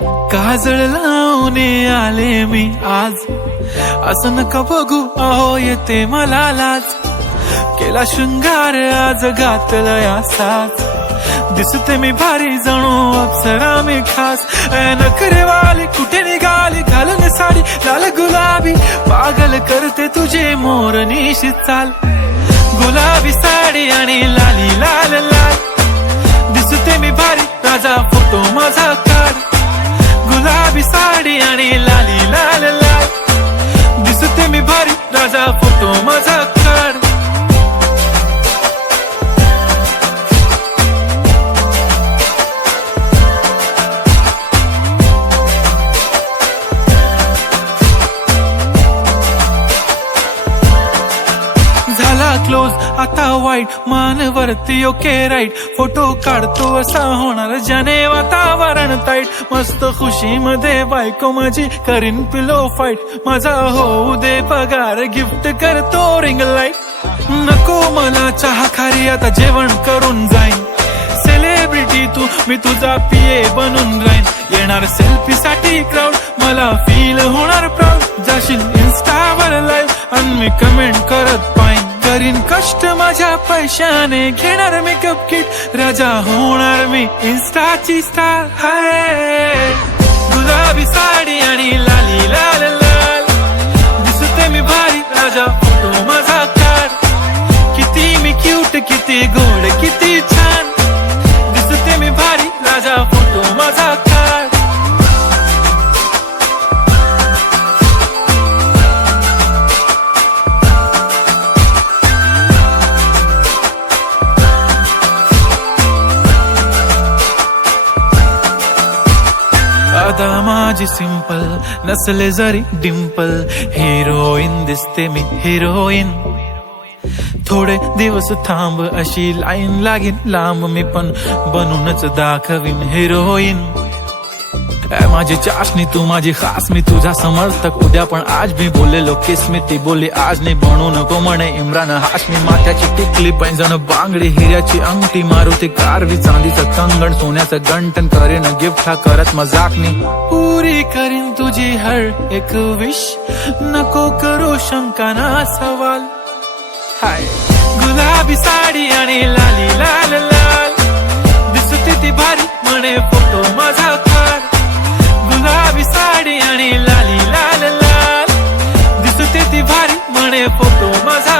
काजळ लावून आले मी आज, असं नका बघू अहो येते मला लाज. केला शृंगार आज घातलं या साज, दिसते मी भारी जणू अप्सरा मी खास. नखरेवाली कुठे निघाली घालून साडी लाल गुलाबी, पागल करते तुझे मोरनीशी चाल. गुलाबी साडी आणि लाली लाल लाल, दिसते मी भारी राजा फोटो माझा काढ. गुलाबी साडी आणि लाली लाल लाल, दिसते मी भारी राजा फोटो माझा काढ. झाला क्लोज आता वाईट, मान वरती ओके राईट. फोटो काढतो असा होणार ज्याने वातावरण ताईट. मस्त खुशी मध्ये बायको माझी करीन पिलो फाईट. माझा होऊ दे पगार गिफ्ट करतो रिंग लाईट. नको मला चहा खारी आता जेवण करून जाईन. सेलिब्रिटी तू मी तुझा पिये बनून राहीन. येणार सेल्फी साठी क्राऊड मला फील होणार प्राऊड. जाशील इन्स्टावर लाईव्ह आणि मी कमेंट करत पाईन. करीन कष्ट माझ्या पैशाने घेणार मेकअप किट. राजा होणार मी इन्स्टाची स्टार. हाय गुलाबी साडी आणि लाली लाल लाल, दिसते मी भारी राजा फोटो माझा काढ. किती मी क्यूट किती गोड किती छान, दिसते मी भारी राजा फोटो माझा काढ. अदा माझी सिंपल नसले जरी डिंपल, हिरोईन दिसते मी हिरोईन. थोडे दिवस थांब अशी लाईन लागेल लांब, मी पण बनूनच दाखवीन हिरोईन. माझी चाशनी तू माझी खास, मी तुझा समर्थक उद्या पण आज. मी बोललेलो किस मी ती बोलली आज नाही. बनू नको म्हणे इम्रान हाशमी. माथ्याची टिकली पैंजण बांगडी हिऱ्याची अंगठी, मारुती कारवी चांदीचं कंगण सोन्याचं गंटन. करेन गिफ्ट हा करत मजाकनी. पुरी करीन तुझी हर एक विश, नको करू शंका ना सवाल. हाय गुलाबी साडी आणि लाली लाल लाल, दिसते ती भारी म्हणे फोटो माझा काढ. गुलाबी साडी आणि लाली लाल लाल, दिसते ती भारी म्हणे फोटो माझा.